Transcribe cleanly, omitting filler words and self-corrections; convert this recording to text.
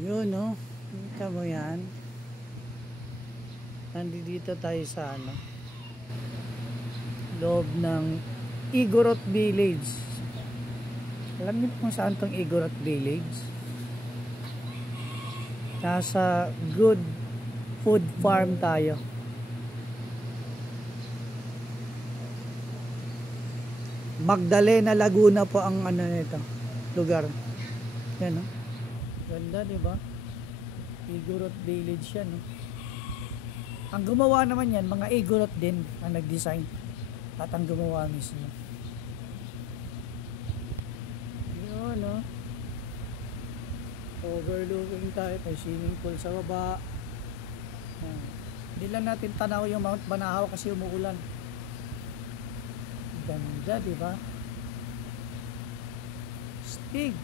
Yun, no? Kita mo yan? Nandito tayo sa loob ng Igorot Village. Alam niyo kung saan tong Igorot Village? Nasa Good Food Farm tayo. Magdalena, Laguna po ang nito, lugar. Yan, no? Ganda, di ba? Igorot Village yan, no? Ang gumawa naman yan, mga Igorot din ang nag-design. At ang gumawa mismo. Yun, no? Overlooking tayo. May swimming pool sa baba. Hindi lang natin tanaw yung Mount Banahaw kasi umuulan. Ganda, di ba? Stig.